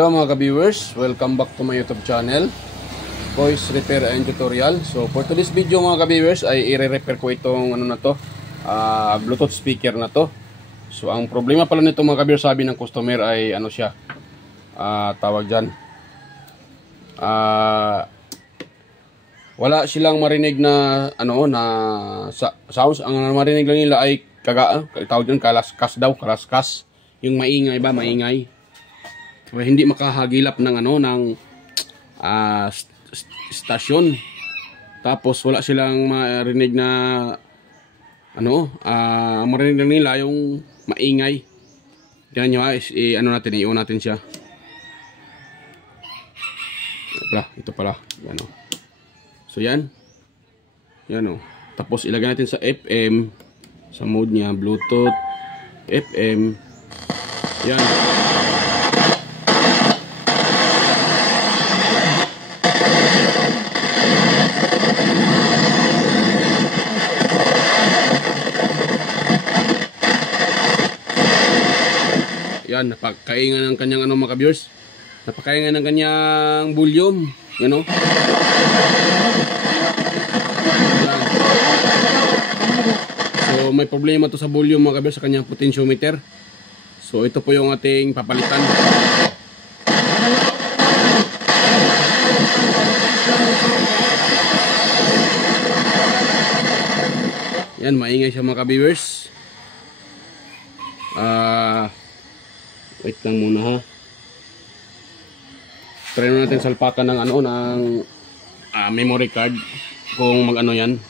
Hello mga ka-viewers, welcome back to my YouTube channel, Voice Repair and Tutorial. So for today's video mga ka-viewers ay i-repair ko itong ano na to, Bluetooth speaker na to. So ang problema pala nito mga ka-viewers, sabi ng customer ay ano siya, tawag dyan, wala silang marinig na ano na sounds. Ang marinig lang nila ay tawag dyan, kalaskas daw, kalaskas. Yung maingay ba, maingay. So, hindi makahagilap ng ano ng stasyon. Tapos wala silang marinig na ano, marinig lang nila yung maingay. Tingnan nyo ano natin, i-on natin siya. Ito pala, yan o. So yan. Yan o. Tapos ilagay natin sa FM, sa mode niya, Bluetooth, FM. Yan. Yan, napakaingan ng kanyang ano mga ka-viewers. Napakaingan ng kanyang volume, you know. Yan. So may problema to sa volume mga ka-viewers, sa kanyang potentiometer. So ito po yung ating papalitan. Yan, maingay siya mga ka-viewers. Wait lang muna ha. Try natin salpakan ng ano ng memory card kung mag-ano yan.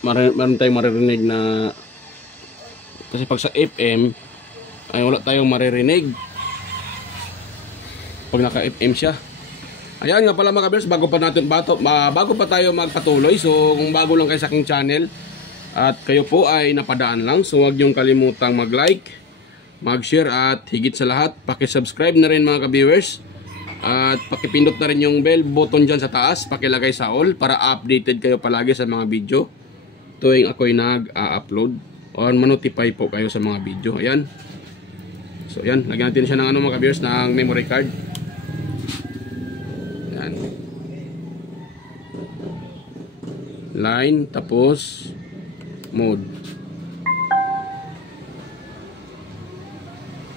Meron tayong maririnig na, kasi pag sa FM ay wala tayong maririnig pag naka-FM siya. Ayan nga pala mga ka-viewers, bago pa tayo magpatuloy, so kung bago lang kayo sa aking channel at kayo po ay napadaan lang, so huwag niyong kalimutang mag-like, mag-share at higit sa lahat paki-subscribe na rin mga ka-viewers, at pakipindot na rin yung bell button dyan sa taas, pakilagay sa all para updated kayo palagi sa mga video tuwing ako'y nag-upload o manotify po kayo sa mga video. Ayan. So ayan, lagyan natin siya ng ano mga ka-viewers, ng memory card. Ayan. Line, tapos mode.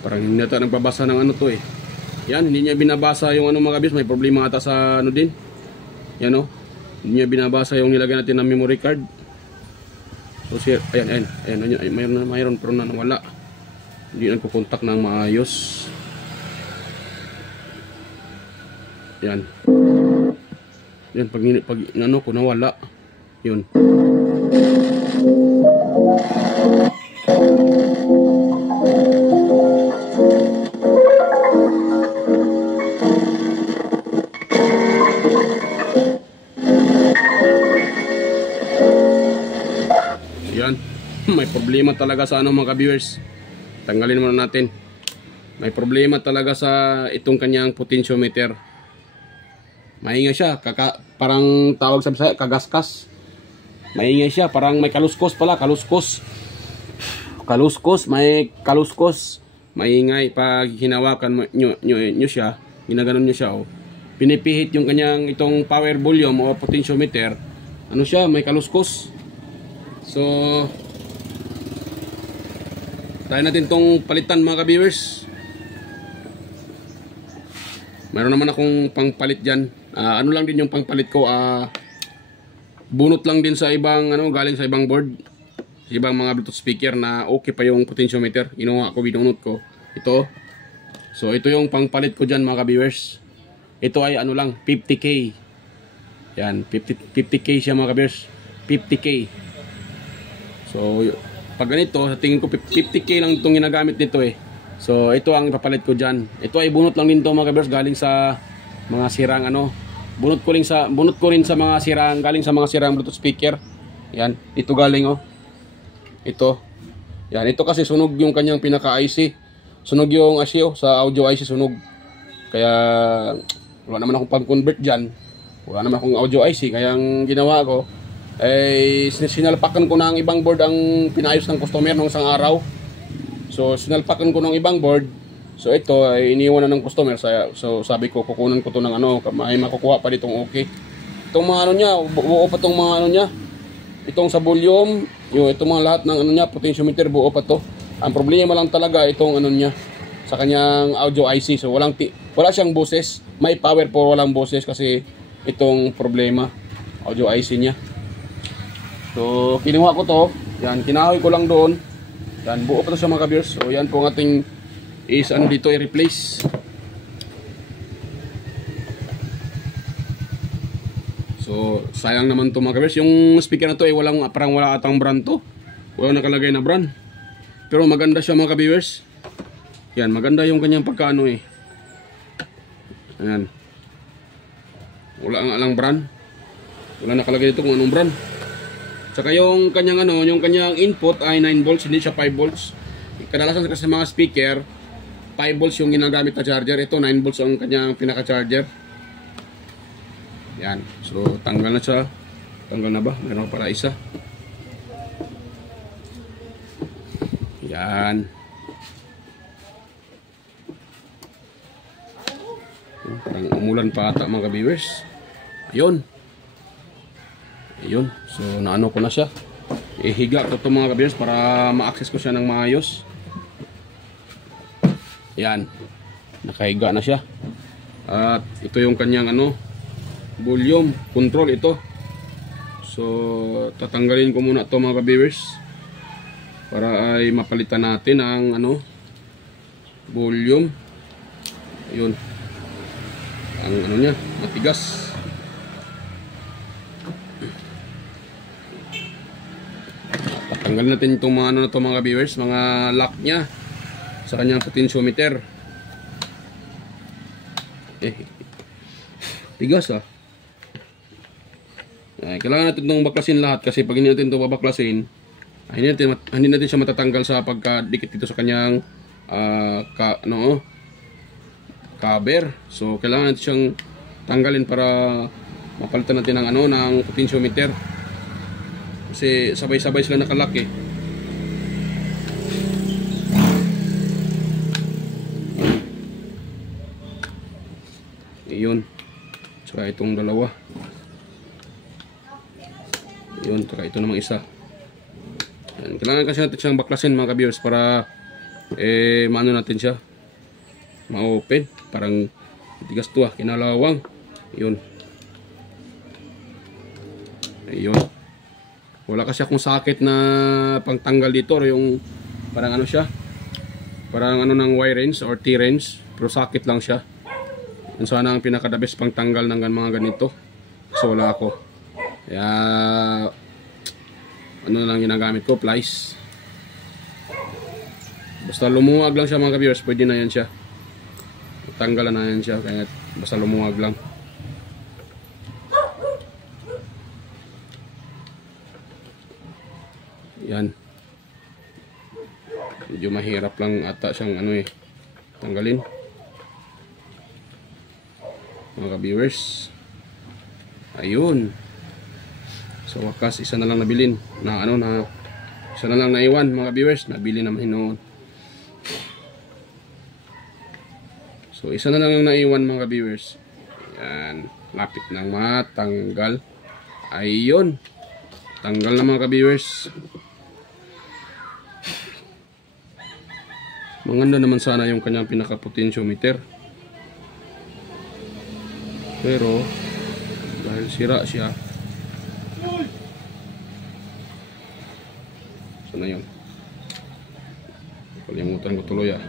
Parang hindi nata nagbabasa ng ano to eh. Yan, hindi niya binabasa yung ano mga ka-viewers. May problema ata sa ano din. Yan o. Hindi niya binabasa yung nilagay natin ng memory card. So ayan, mayroon pero na nawala. Hindi nagkukontak ng maayos. Yan. Yan, pag ano ko nawala. Yun. Yan. May problema talaga sa ano mga ka-viewers. Tanggalin muna natin. May problema talaga sa itong kanyang potentiometer. Maingay siya, parang tawag sa Bisaya, kagaskas. Maingay siya, parang may kaluskos pala, kaluskos. May kaluskos. Maingay pag hinawakan nyo siya, ginaganon nyo siya oh. Pinipihit yung kanyang itong power volume o potentiometer. Ano siya, may kaluskos. So try natin tong palitan mga ka-viewers. Meron naman akong pangpalit dyan. Ano lang din yung pangpalit ko, bunot lang din sa ibang ano, galing sa ibang board, sa ibang mga Bluetooth speaker na okay pa yung potentiometer. Inuha ko, binunot ko ito. So ito yung pangpalit ko dyan mga ka-viewers. Ito ay ano lang, 50k. Yan, 50k siya mga ka-viewers, 50k. So pag ganito, sa tingin ko 50k lang itong ginagamit nito eh. So ito ang ipapalit ko dyan. Ito ay bunot lang din to mga ka-viewers, galing sa mga sirang ano. Bunot ko rin sa mga sirang, galing sa mga sirang Bluetooth speaker. Yan, ito galing oh. Ito. Yan, ito kasi sunog yung kanyang pinaka IC. Sunog yung IC oh, sa audio IC sunog. Kaya wala naman akong pang-convert dyan. Wala naman akong audio IC, kaya ang ginawa ko sinalpakan ko ng ibang board ang pinayos ng customer nung isang araw. So sinalpakan ko ng ibang board So ito ay iniwan na ng customer, so sabi ko kukunan ko to ng ano, may makukuha pa ditong okay. Itong mga ano niya, buo pa tong mga ano niya. Itong sa volume, itong mga lahat ng ano niya, potentiometer buo pa to. Ang problema lang talaga itong ano niya sa kanyang audio IC. So wala siyang boses, may power pero walang boses kasi itong problema audio IC niya. So kinuha ko to, yan, kinahoy ko lang doon. Yan, buo pa to siya mga ka-viewers. So yan po ang ating is ano dito i-replace. So sayang naman to mga ka-viewers. Yung speaker na to ay parang wala atang brand to. Walang nakalagay na brand. Pero maganda siya mga ka-viewers. Yan, maganda yung kanyang pagkaano eh. Ayan. Wala ang alang brand. Wala nakalagay dito kung anong brand. Saka yung kanyang ano, yung kanyang input ay 9 volts, hindi siya 5 volts. Kadalasan kasi sa mga speaker, 5 volts yung ginagamit na charger. Ito 9 volts ang kanyang pinaka-charger. Yan. So tanggal na siya. Tanggal na ba? Meron para isa. Yan. Parang umulan pa ata mga viewers. Ayun. Ayun. So naano ko na siya. Ihiga ko ito mga viewers para ma-access ko siya ng maayos. Yan. Nakahiga na siya. At ito yung kanyang ano, volume control ito. So tatanggalin ko muna ito mga viewers para ay mapalitan natin ang ano, volume. Ayun. Ang ano niya, matigas. Tatanggalin natin itong mga ano na ito mga viewers, mga lock niya sa kanyang potentiometer. Tigas ah. Kailangan natin itong baklasin lahat kasi pag hindi natin ito babaklasin, hindi natin siya matatanggal sa pagkadikit dito sa kanyang cover. So kailangan natin siyang tanggalin para mapalitan natin ng ano, ng potentiometer. Kasi sabay-sabay sila nakalock eh. Iyon. Saka itong dalawa. Iyon, saka ito namang isa. Yan. Kailangan kasi natin siyang baklasin mga ka-viewers para maano natin siya, ma-open. Parang tigas to ah, kinalawang. Yun. Ayun. Wala kasi akong sakit na pangtanggal dito. Yung parang ano siya, parang ano ng Y-wrench or T-wrench, pero sakit lang siya. Yun sana ang pinaka-the best pangtanggal ng mga ganito. So wala ako. Kaya ano lang ginagamit ko, plies. Basta lumuwag lang siya mga ka-viewers, pwede na yan siya. Tanggalan na yan siya, kaya basta lumuwag lang. Yan. Medyo mahirap lang ata siyang ano eh, tanggalin. Mga ka-viewers. Ayun. So wakas isa na lang nabilin na ano na isa na lang naiwan mga viewers, nabili naman noon. So isa na lang yung naiwan mga viewers. Yan, lapit nang matanggal. Ayun. Tanggal na mga viewers. Maganda naman sana yung kanyang pinaka potentiometer. Pero dahil sira siya, sana yun, kalimutan ko tuloy ah.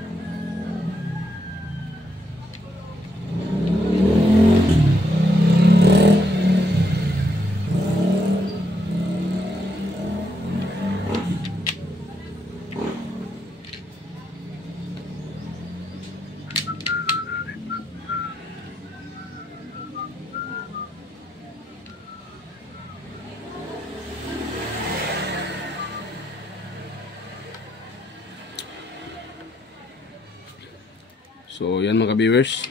So yan mga viewers.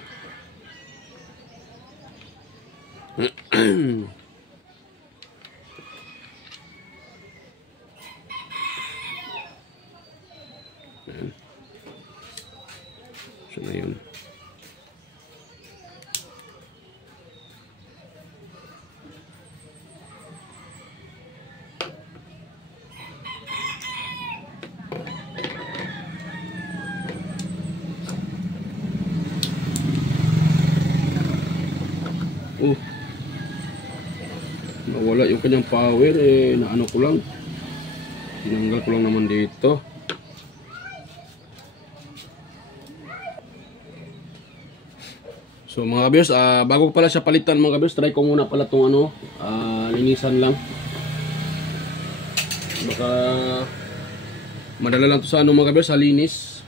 Oh. Nawala yung kanyang power eh, naano ko lang. Tinanggal ko lang naman dito. So mga kabiyos, bago ko pala siya palitan mga kabiyos, try ko muna pala itong ano, linisan lang. Baka madala lang to sa ano mga kabiyos, sa linis.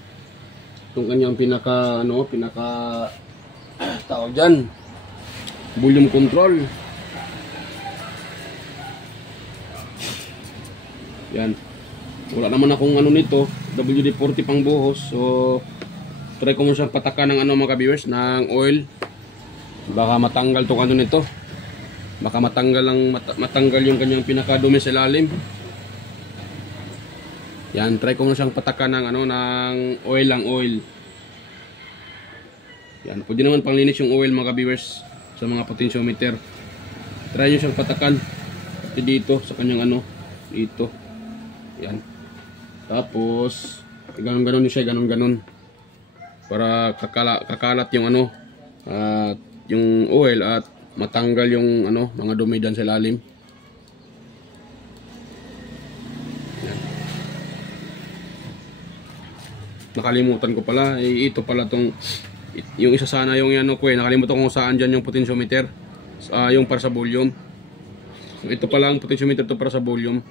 Itong kanyang pinaka tawag dyan, volume control. Yan. Wala naman akong ano nito, WD-40 pang buhos. So try ko muna siyang patakan ng ano mga viewers, ng oil. Baka matanggal tong ano nito. Baka matanggal yung kanyang pinakadumi sa ilalim. Yan, try ko muna siyang patakan ng ano, ng oil lang, oil. Yan, pwede naman panglinis yung oil mga viewers sa mga potentiometer. Try nyo siyang patakan dito sa kanyang ano, dito. Yan. Tapos ganon-ganon siya, ganon-ganon. Para kakalat yung ano, yung oil at matanggal yung ano, mga dumi dyan sa ilalim. Yan. Nakalimutan ko pala, ito pala tong yung isa sana yung ano ko nakalimutan ko kung saan dyan yung potentiometer, yung para sa volume. So, ito pala ang potentiometer to para sa volume.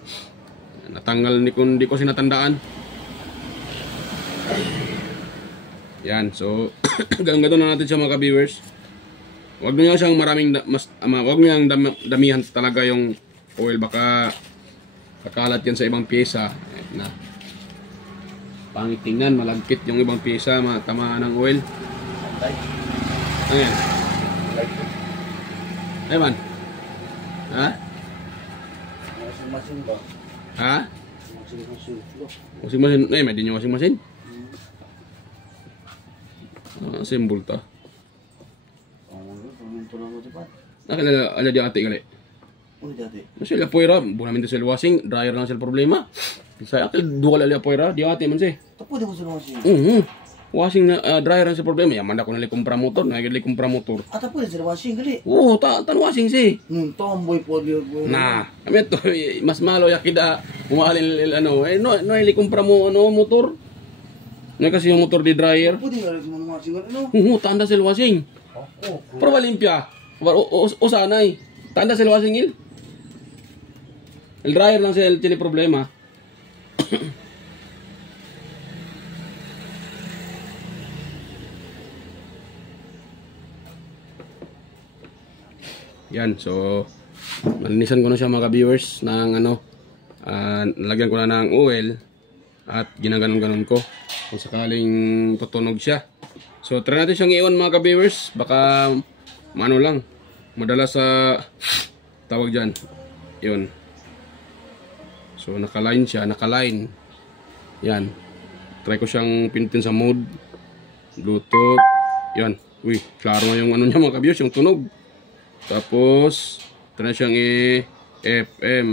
Natanggal, hindi ko sinatandaan. Yan, so ganun na natin siya mga viewers. Huwag niyo siyang huwag niyo damihan talaga yung oil, baka kakalat yan sa ibang pyesa. Na pangit tingnan, malagkit yung ibang pyesa, matamaan ng oil. Ayan. Ay man. Ha? Masing-masing ba? Ha? Masing-masing. Masing-masing. May din yung masing-masing. Symbol ta. Nakala di ate gali. Uy dati. Masih apoira, bukan minta sel washing, dryer lang sel problema. Saya akil dua lali apoira, di ate man sih. Tapo di mo sa washing. Washing na dryer lang sel problema. Ya manda ko nali kumpra motor, nagili kumpra motor. Tapo di sa washing gali. Tan washing sih. Tomboy po di ko. Nah, kami to mas malo yakida umalin ano, no ili kumpra mo ano motor. No kasi yung motor di dryer. Tapo di nga sa washing ano. Tanda sel washing. Prueba limpia. O sanay. Tanda sel washing il. El dryer lang sel tiene problema. Yan, so nalinisan ko na siya mga viewers ng ano, nalagyan ko na ng oil at ginaganon-ganon ko kung sakaling tutunog siya. So try natin siyang iwan mga viewers, baka ano lang, madala sa tawag dyan, yun. So nakaline siya, nakaline. Yan, try ko siyang pinutin sa mode Bluetooth. Yan, uy, klaro na yung ano niya mga viewers, yung tunog. Tapos try siyang FM.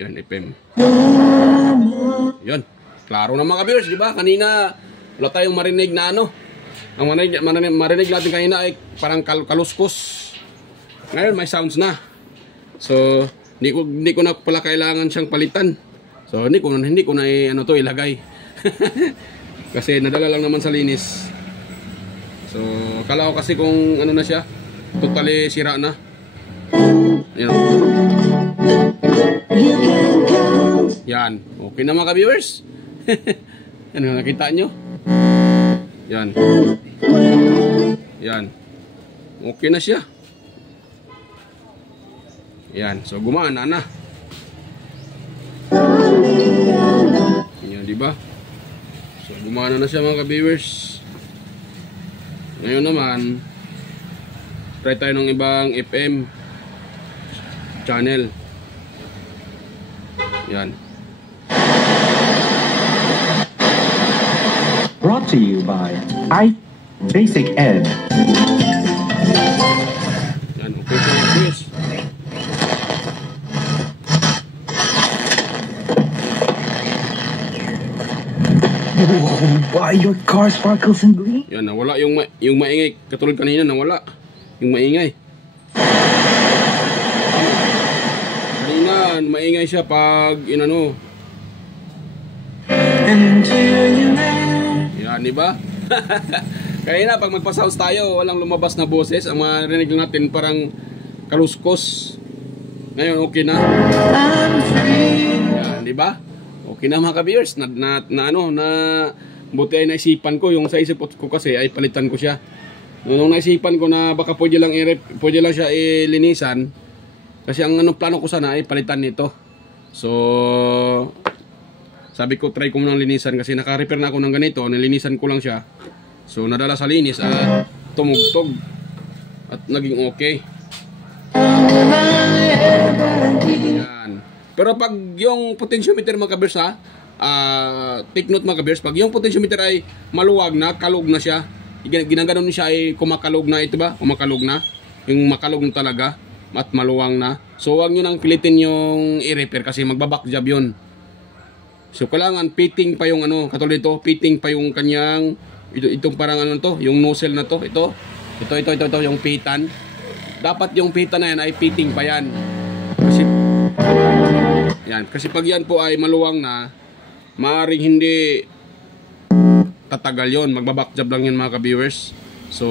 Yan, FM. Yan, klaro na mga viewers, di ba? Kanina wala tayong marinig na ano. Ang marinig natin kanina ay parang kaluskos. Ngayon may sounds na. So hindi ko na pala kailangan siyang palitan. So hindi ko na ano to ilagay. Kasi nadala lang naman sa linis. So kala ko kasi kung ano na siya, totally sira na. Yan. Yan. Okay na mga viewers. Ano nakita nyo? Yan. Yan. Okay na siya. Yan. So gumana na. Yan, di ba? So gumana na siya mga viewers. Ngayon naman, try tayo ng ibang FM channel. Yan. Brought to you by Basic Ed. Yan, okay po mga viewers. Why your car sparkles in green? Yan, nawala yung maingay. Katulad kanina, nawala yung maingay. Kanina, maingay siya pag inano. Yan, di ba? Kanina, pag magpa-sounds tayo, walang lumabas na boses. Ang marinig natin parang kaluskos. Ngayon, okay na. Yan, di ba? Okay na mga ka-viewers. Buti ay naisipan ko. Yung sa isip ko kasi ay palitan ko siya. Nung naisipan ko na baka pwede lang siya ilinisan. Kasi ang plano ko sana ay palitan nito. So, sabi ko try ko munang linisan kasi naka-repair na ako ng ganito. Nilinisan ko lang siya. So, nadala sa linis at tumugtog. At naging okay. Yan. Pero pag yung potentiometer mga ka-viewers take note mga ka-viewers, pag yung potentiometer ay maluwag na, kalog na siya, ginaganon siya ay kumakalog na, ito ba? Kumakalog na. Yung makalog na talaga at maluwang na. So, huwag nyo nang pilitin yung i-repair kasi magbaback job yun. So, kailangan fitting pa yung katulad ito, fitting pa yung kanyang, itong parang yung nozzle na to, ito, yung pitan. Dapat yung pitan na yan ay fitting pa yan. Kasi pag yan po ay maluwang na, maaaring hindi tatagal yon, magbaback job lang yan mga ka-viewers. So,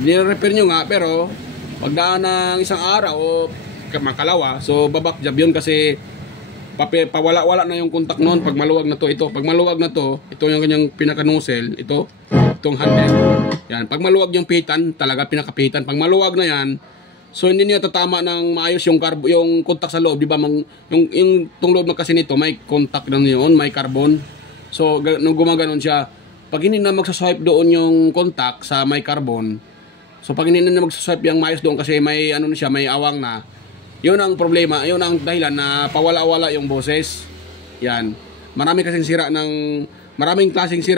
nire-repair nyo nga, pero pagdaan ng isang araw o makalawa, so baback job yun kasi pawala-wala na yung contact noon pag maluwag na to. Pag maluwag na to, ito yung kanyang pinaka-nozzle, itong handle. Yan, pag maluwag yung pitan, talaga pinakapitan. Pag maluwag na yan, so hindi niya tatama ng maayos yung contact sa loob, di ba? Yung loob na kasi nito, may contact na yun, may carbon. So, nung gumaganon siya, pag hindi na magsaswipe doon yung contact sa may carbon, so pag hindi na magsaswipe yung maayos doon kasi may may awang na, yun ang problema, yun ang dahilan na pawala-wala yung boses. Yan. Maraming klaseng sira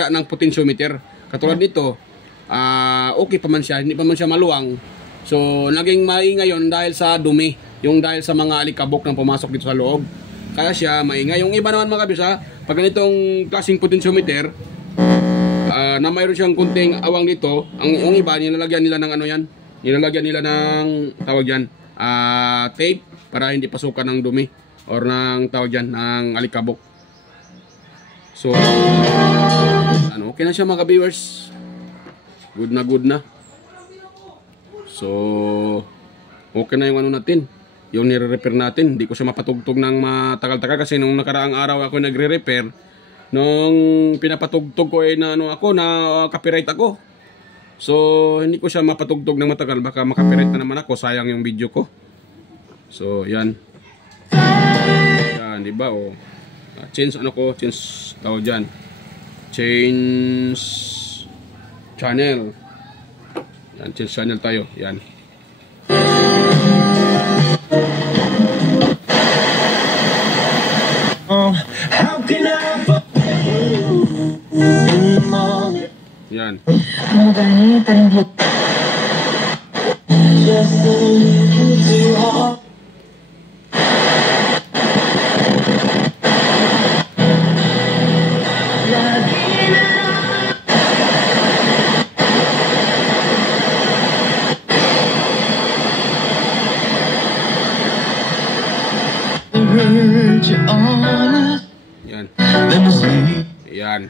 ng potentiometer. Katulad nito, okay pa man siya, hindi pa man siya maluwang. So, naging maingay yun dahil sa dumi. Yung dahil sa mga alikabok na pumasok dito sa loob. Kaya siya maingay. Yung iba naman mga kabisa, pag ganitong klaseng potentiometer, na mayroon siyang kunting awang dito, yung iba, nilalagyan nila ng nilalagyan nila ng, tawag yan, tape, para hindi pasukan ng dumi. Or ng, tawag yan, ng alikabok. So, okay na siya mga ka-viewers. Good na. So, okay na yung natin. Yung nire-repair natin. Hindi ko siya mapatugtog ng matagal-tagal kasi nung nakaraang araw ako nagre-repair. Nung pinapatugtog ko na copyright ako. So, hindi ko siya mapatugtog ng matagal. Baka makapiright na naman ako. Sayang yung video ko. So, yan. Yan, diba? Change tawag dyan. Change channel. Yan, change channel tayo. Yan. Yan. Yan. Yan.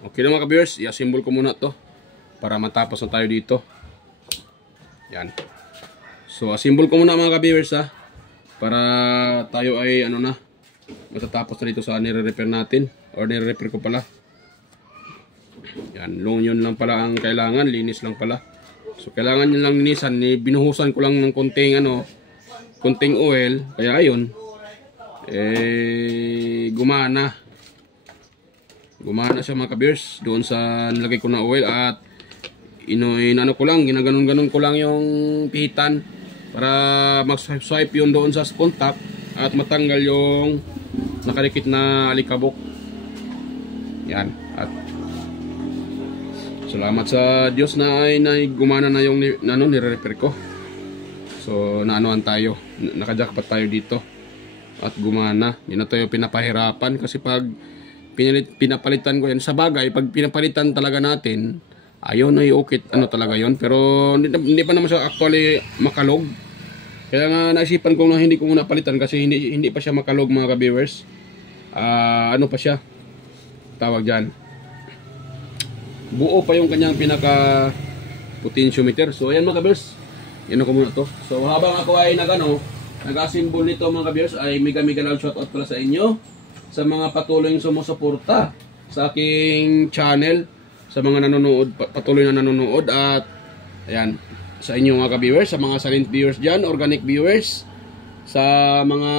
Okay na mga ka-viewers, i-assemble ko muna to para matapos na tayo dito. Yan. So, assemble ko muna mga ka-viewers para tayo ay matatapos na dito sa nire-repair natin or nire-repair ko pala. Yan, yun lang pala ang kailangan, linis lang pala. So, kailangan nyo lang linisan, binuhusan ko lang ng konting oil, kaya ayun, gumana siya mga ka-viewers doon sa nilagay ko na oil at ginaganon ko lang yung pihitan para mag-swipe yun doon sa contact at matanggal yung nakadikit na alikabok. Yan, at salamat sa Diyos na gumana na yung nire-repair ko. So tayo, nakajackpot tayo dito at gumana. Hindi na tayo pinapahirapan kasi pag pinapalitan ko yan, sa bagay pag pinapalitan talaga natin Ayun ay okay, ano talaga yon, pero hindi pa naman siya actually makalog. Kaya nga naisipan ko na hindi ko muna palitan kasi hindi pa siya makalog mga ka-viewers. Ano pa siya? Tawag diyan. Buo pa yung kanyang pinaka potentiometer. So ayan mga ka-viewers. Yan ko muna to. So habang ako ay nag-assemble nito mga ka-viewers, ay mega love shoutout pala sa inyo sa mga patuloy sumusuporta sa aking channel, sa mga nanonood, patuloy na nanonood, at ayan, sa inyo mga ka-viewers, sa mga silent viewers dyan, organic viewers, sa mga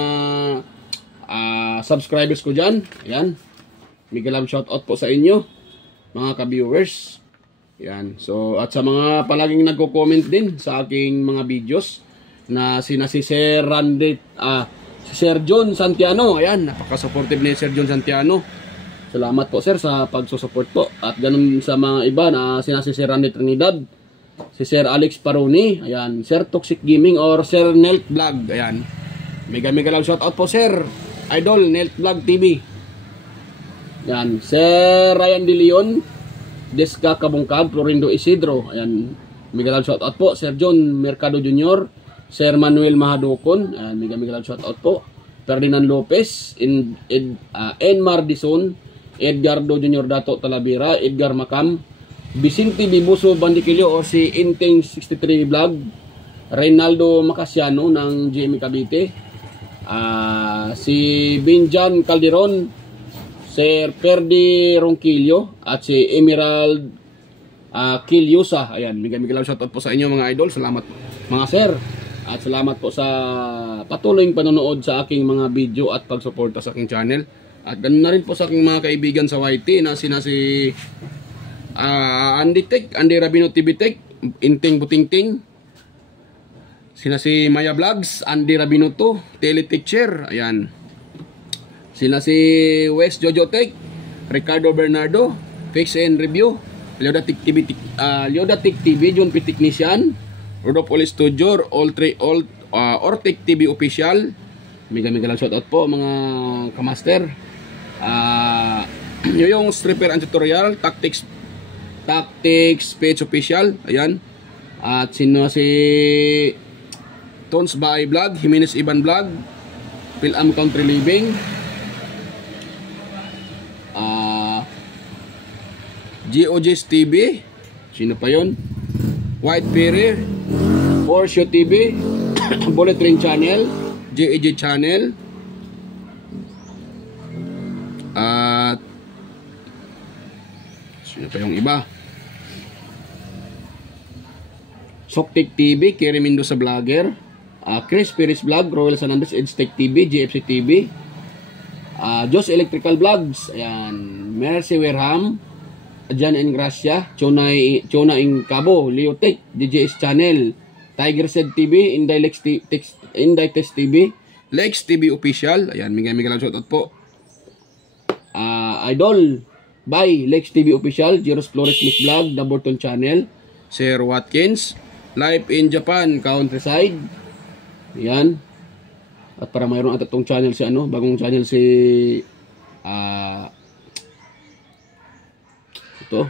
subscribers ko dyan, ayan, mega love shoutout po sa inyo mga ka-viewers. Ayan, so at sa mga palaging nagko-comment din sa aking mga videos na si Sir Randy, si Sir John Santiano, ayan, napaka-supportive ni Sir John Santiano. Salamat po sir sa pagsusupport po. At ganun sa mga iba na si Sir Randy Trinidad, si Sir Alex Paroni, ayan, Sir Toxic Gaming or Sir Nelt Vlog, ayan. Mega lang shoutout po Sir Idol Nelt Vlog TV. Ayan, Sir Ryan De Leon, Deska Kabungkag, Florindo Isidro, ayan, mega lang shoutout po. Sir John Mercado Jr., Sir Manuel Mahadokon, ayan, mega lang shoutout po. Ferdinand Lopez, Enmar Dison, Edgardo Jr. Dato Talavera, Edgar Macam, Vicente Bibuso Bandikilyo o si Inteng 63 Vlog, Reynaldo Macasiano ng GMA Cavite, si Binjan Calderon, Sir Perdi Ronquillo, at si Emerald Kilyosa. Ayan, mega lang shoutout po sa inyo mga idol. Salamat mga sir. At salamat po sa patuloy panonood sa aking mga video at pagsuporta sa aking channel. At ganun na rin po sa aking mga kaibigan sa YT na si Andy Tech, Andy Rabino TV Tech, Inteng Butingting, si Maya Vlogs, Andy Rabino 2, Teletech. Ayan. Si West Jojo Tech, Ricardo Bernardo, Fix and Review, Leoda Tech TV, John P. Technician, Rodolph Oli Studio, Ortec TV Official. Mega lang shoutout po mga kamaster. Yung stripper and tutorial, Tactics Page Official, ayan. At si Tons Baay Vlog, Jimenez Iban Vlog, Pilam Country Living, GOG's TV, sino pa yun? White Ferry, Porsche TV, Bullet Train Channel, JAJ Channel, at sino pa yung iba? Soktek TV, Kerry Mendoza Vlogger, Chris Perez Vlog, Royal San Andres, Edstech TV, GFC TV, Jos Electrical Vlogs, ayan, Mercy Wareham, Jan and Gracia, Chona in Cabo, Leotech, DJS Channel, Tiger Said TV, Inditex TV, Lex TV Official, ayan, mega lang shoutout po. Idol by Lex TV Official, Jeros Flores Mix Vlog, The Burton Channel, Sir Watkins, Live in Japan, Countryside, ayan. At para mayroon at itong channel si bagong channel si ito,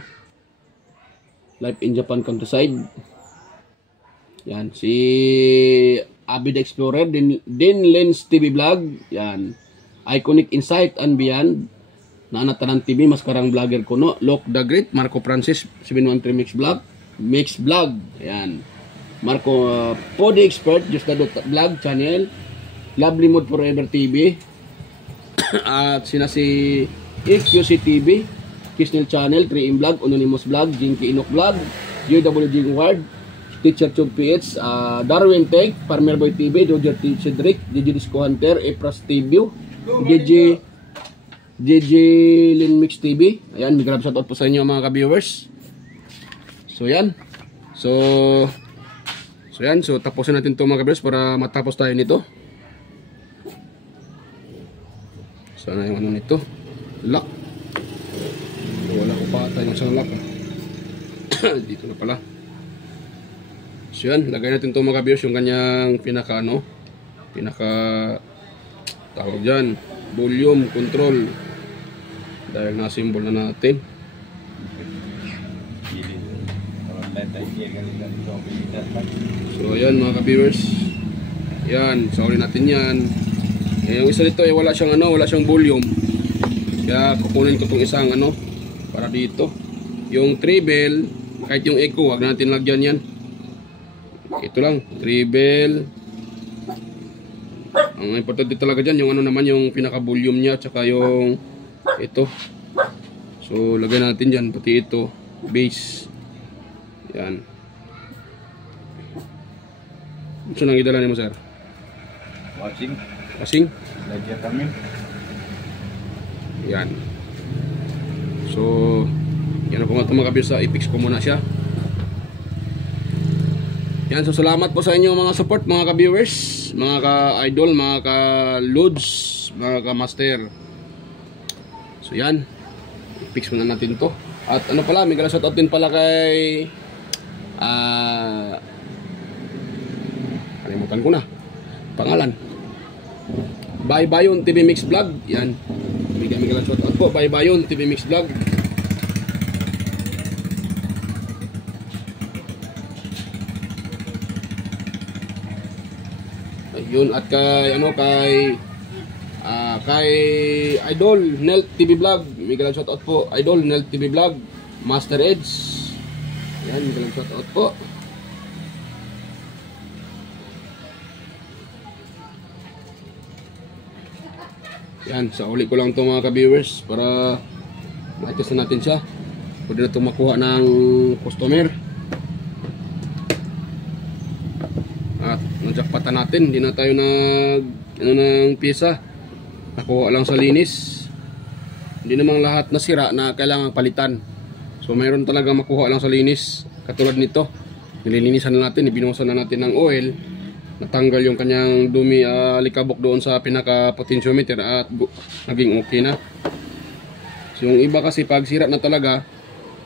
Live in Japan Countryside. Yan, si Avid Explorer, din Lens TV Vlog, yan. Iconic Insight and Beyond, Nanatanan TV, Maskarang Vlogger Kuno, Lock the Great, Marco Francis 713 Mix Vlog, yan. Marco Podi Expert, Just the Vlog Channel, Lovely Mood Forever TV, at si FQC TV, Kisnel Channel, 3M Vlog, Anonymous Vlog, Jinky Inok Vlog, JWG Ward, Teacher Tube PH, Darwin Tech, Farmer Boy TV, Roger T. Cedric, DJ Disco Hunter, Epras TV, JJ Lin Mix TV. Ayan, may grab shoutout po sa inyo mga ka-viewers. So yan. So tapusin natin ito mga ka-viewers para matapos tayo nito. Sana yung nito. Lock. Wala ko pa tayo ng isang lock. Dito na pala. So yan, lagay natin ito mga ka-viewers, yung kanyang pinaka tawag dyan, volume control. Dahil na-symbol na natin. So ayan mga ka-viewers. Yan, sorry natin yan. Yung isa dito wala siyang volume. Kaya kukunin ko tong isang para dito. Yung treble, kahit yung echo, wag natin lagyan yan. Ito lang, treble. Ang importante talaga dyan, yung naman yung pinaka-volume niya, tsaka yung ito. So lagay natin dyan, pati ito, bass. Yan. Ito nang idala mo, sir? Wasing? Lagyan kami. Yan. So, yan ako mga kabisa, i-fix ko muna siya. Yan, so salamat po sa inyo mga support, mga ka-viewers, mga ka-idol, mga ka-loads, mga ka-master. So yan, i-fix muna natin to. At pala, may shoutout din pala kay kalimutan ko na pangalan, Baybayon TV Mix Vlog. Yan, may shoutout po, Baybayon TV Mix Vlog. Ayun, at kay Idol Nelt TV Vlog, may shoutout po, Idol Nelt TV Vlog, Master Edge. Yan, may shoutout po. Yan, sa uli ko lang to mga ka-viewers para makitest na natin siya. Pwede na ito makuha ng customer. At nagjakpatan natin, hindi na tayo ng pyesa. Nakuha lang sa linis. Hindi namang lahat nasira na kailangan palitan. So mayroon talaga makuha lang sa linis. Katulad nito, nililinisan na natin, ibinuhusan na natin ng oil. Natanggal yung kanyang dumi, likabok doon sa pinaka potentiometer at naging okay na. So yung iba kasi pag sira na talaga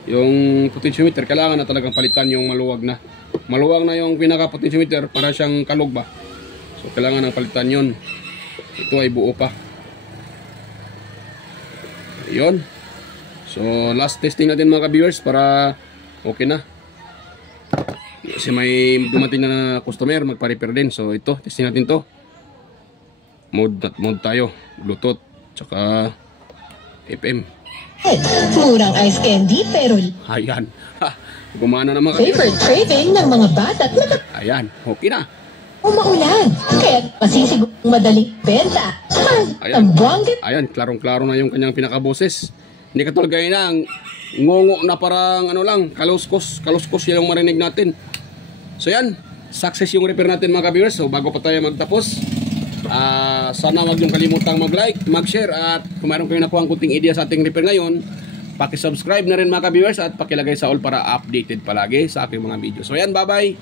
yung potentiometer, kailangan na talagang palitan yung maluwag na. Maluwag na yung pinaka potentiometer, para siyang kalog ba. So kailangan ng palitan yun. Ito ay buo pa. Ayun. So last testing natin mga ka-viewers para okay na. Kasi may dumating na customer, magpa-repair din. So ito, testing natin to. Mode tayo, Bluetooth, tsaka FM. Murang ice candy pero Ayan. Ha, gumana naman favorite craving ng mga bata at Ayan, okay na. umaulan. Kaya masisigurong madaling benta. Ang buwanggit. Ayan, klarong-klaro na yung kanyang pinakaboses. Hindi katulad gaya na, ngongo na parang kaluskos yung marinig natin. So yan, success yung repair natin mga ka-viewers. So bago pa tayo magtapos, sana wag yung kalimutang mag-like, mag-share, at kung mayroon kayo nakuha ang kunting idea sa ating repair ngayon, paki-subscribe na rin mga ka-viewers at pakilagay sa all para updated palagi sa aking mga video. So yan, bye-bye.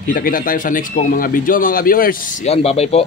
Kita-kita tayo sa next kong mga video mga ka-viewers. Yan, bye-bye po.